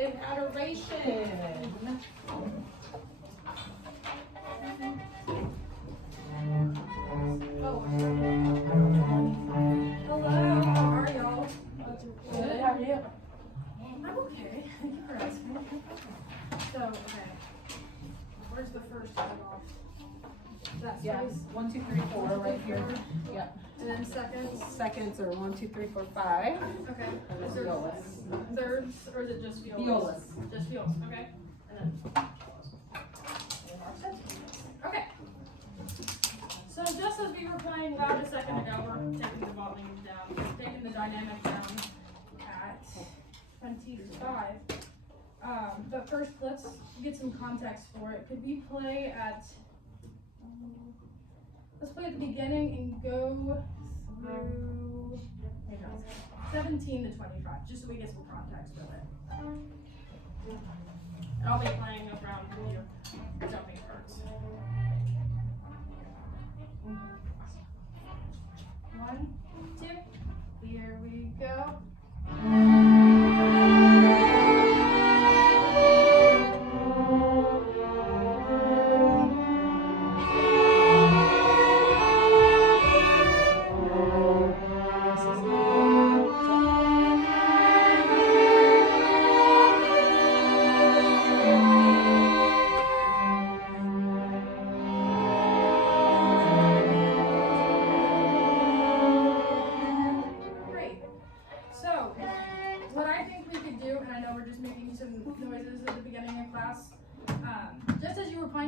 in adoration. Oh. Hello, how are y'all? Good, how are you? I'm okay. Thank you for asking. So, okay. Where's the first one off? That space? 1, 2, 3, 4 right here. Yep. And then seconds? Seconds are 1, 2, 3, 4, 5. Okay. And Is then there violas. thirds, or is it just violas? Violas. Just violas, okay. And then okay. So just as we were playing loud a second ago, we're taking the volume down, taking the dynamic down at 25. But first, let's get some context for it. Could we play at, let's play at the beginning and go through 17 to 25, just so we get some context with it. And I'll be playing around your jumping parts. 1, 2, here we go.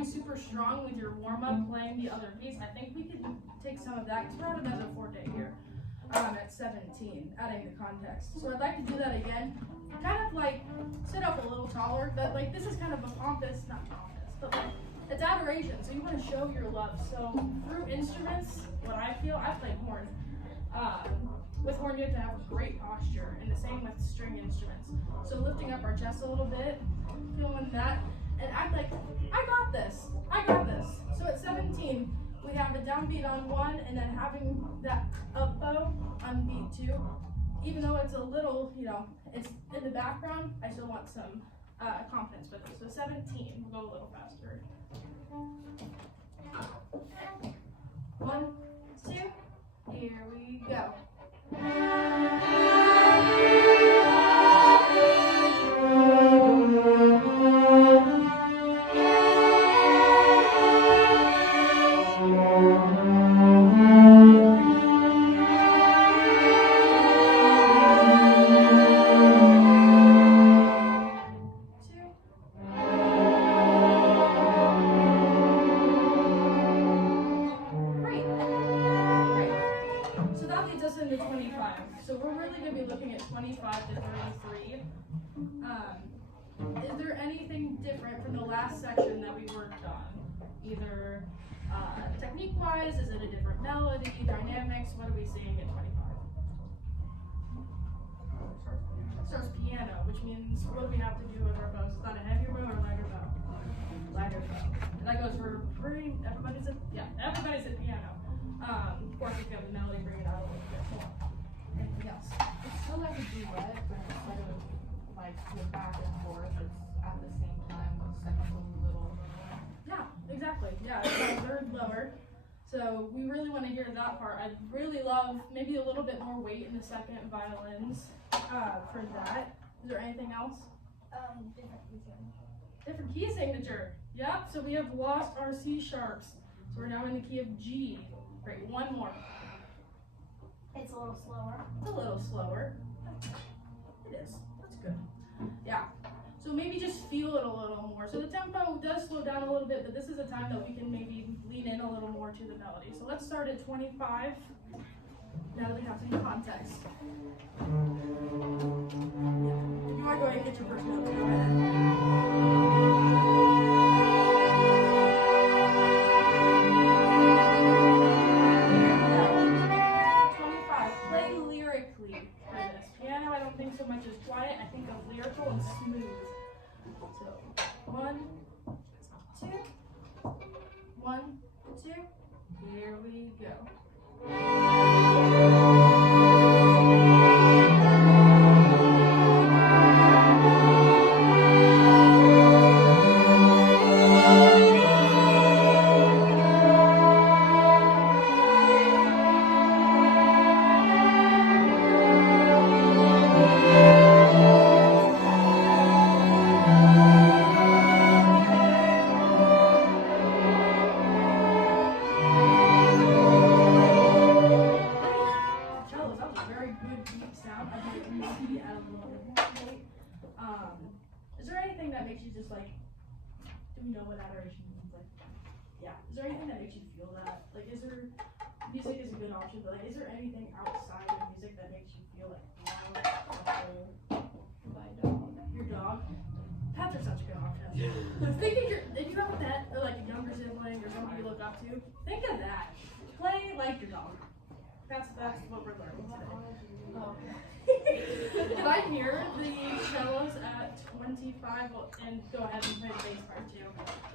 Super strong with your warm-up playing the other piece. I think we could take some of that because we're on another 4-day here at 17, adding the context. So I'd like to do that again. Kind of like sit up a little taller, but like this is kind of a pompous, not pompous, but like it's adoration. So you want to show your love. So through instruments, what I feel, I play horn. With horn, you have to have a great posture, and the same with string instruments. So lifting up our chest a little bit, feeling that. And act like, I got this. So at 17, we have a downbeat on 1 and then having that up bow on beat 2. Even though it's a little, it's in the background, I still want some confidence with it. So 17, we'll go a little faster. 1, 2, here we go. So we're really going to be looking at 25 to 33. Is there anything different from the last section that we worked on? Either technique-wise, is it a different melody, dynamics? What are we seeing at 25? Starts piano, which means what do we have to do with our bows? Is that a heavier bow or a lighter bow? Lighter bow. And that goes for everybody's at piano. Of course, if you have the melody, bring it out a little bit more. Anything else? It's still like a duet, but instead of like the back and forth, it's at the same time with second a little. Yeah, exactly. Yeah, it's a third lower. So we really want to hear that part. I'd really love maybe a little bit more weight in the second violins for that. Is there anything else? Different key signature. Different key signature. Yep. So we have lost our C sharps. So we're now in the key of G. Great. One more. It's a little slower. It's a little slower. It is. That's good. Yeah. So maybe just feel it a little more. So the tempo does slow down a little bit, but this is a time that we can maybe lean in a little more to the melody. So let's start at 25. Now that we have some context. If you want to go ahead and get your first note, go ahead. So much as quiet, I think of lyrical and smooth. So 1, 2, 1, 2, here we go. anything that makes you just like, do we know what adoration means? Like, yeah. Is there anything that makes you feel that? Like, is there, music is a good option, but like, is there anything outside of music that makes you feel like love? My dog. Your dog? Pets are such a good option. Think of if you have a pet or like a younger sibling or somebody you look up to, think of that. Play like your dog. That's what we're learning today. Oh. Right here, the cellos at 25, and go ahead and play the bass part too.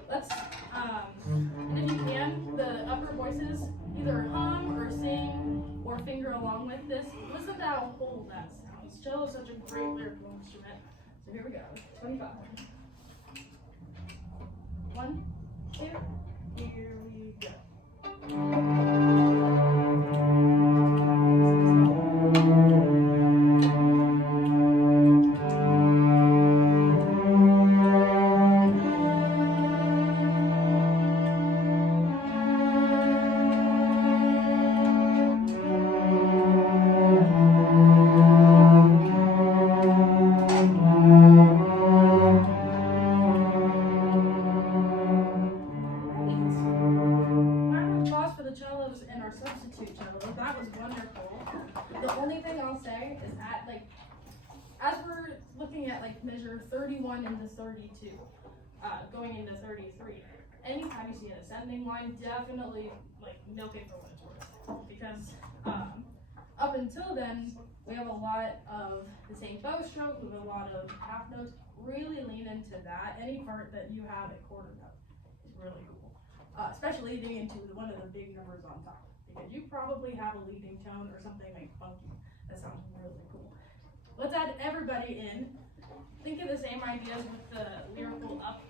Let's, and if you can, the upper voices, either hum or sing or finger along with this. Listen to how whole that sounds. Cello is such a great lyrical instrument. So here we go, 25. 1, 2, here we go. Measure 31 into 32, going into 33. Anytime you see an ascending line, definitely like milk it for what it's worth. Because up until then, we have a lot of the same bow stroke, we have a lot of half notes. Really lean into that. Any part that you have at quarter note is really cool. Especially leading into one of the big numbers on top. Because you probably have a leading tone or something like funky that sounds really cool. Let's add everybody in. Think of the same ideas with the lyrical up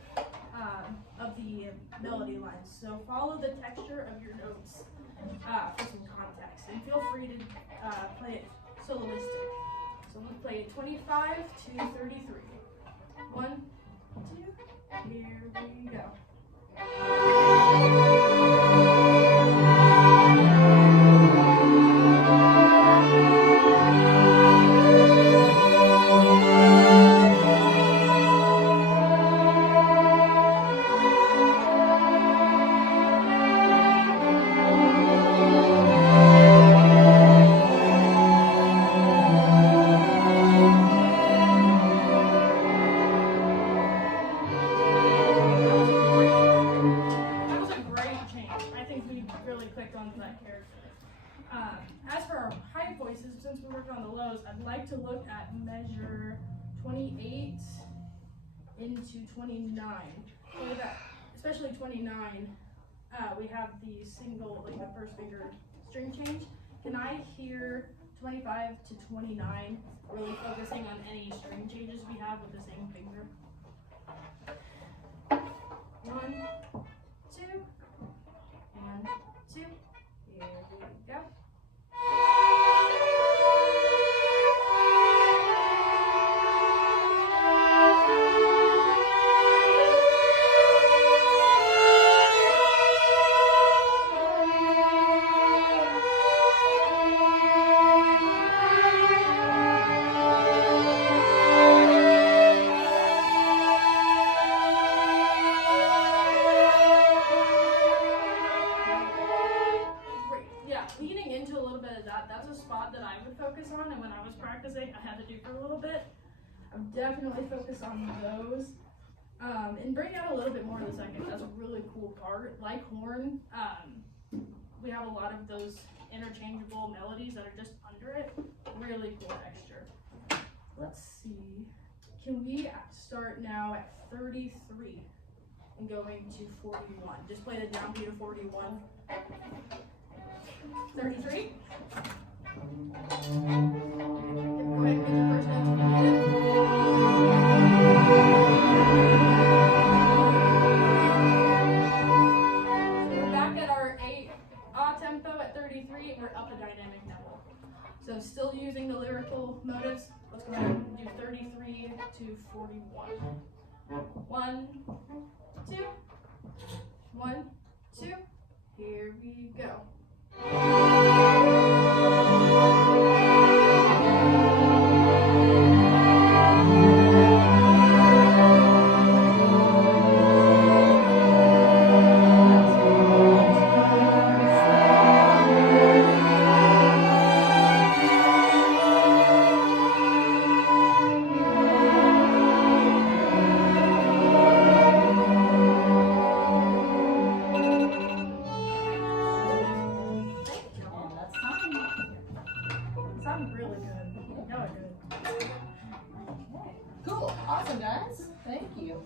of the melody lines. So follow the texture of your notes for some context. And feel free to play it soloistic. So we'll play it 25 to 33. 1, 2, here we go. As for our high voices, since we're working on the lows, I'd like to look at measure 28 into 29. So that, especially 29, we have the single, like the first finger string change. Can I hear 25 to 29, really focusing on any string changes we have with the same finger? 1, 2, 1, 2, here we go. Definitely focus on those, and bring out a little bit more in the second. That's a really cool part. Like horn, we have a lot of those interchangeable melodies that are just under it. Really cool texture. Let's see. Can we start now at 33 and going to 41? Just play the downbeat of 41. 33. Go ahead and get your first notes if you need it. We're up a dynamic level. So still using the lyrical motives, let's go ahead and do 33 to 41. 1, 2, 1, 2, here we go. Yes, thank you.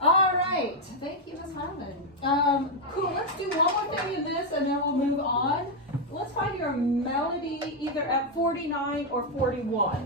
All right, thank you, Ms. Harlan. Cool, let's do one more thing in this and then we'll move on. Let's find your melody either at 49 or 41.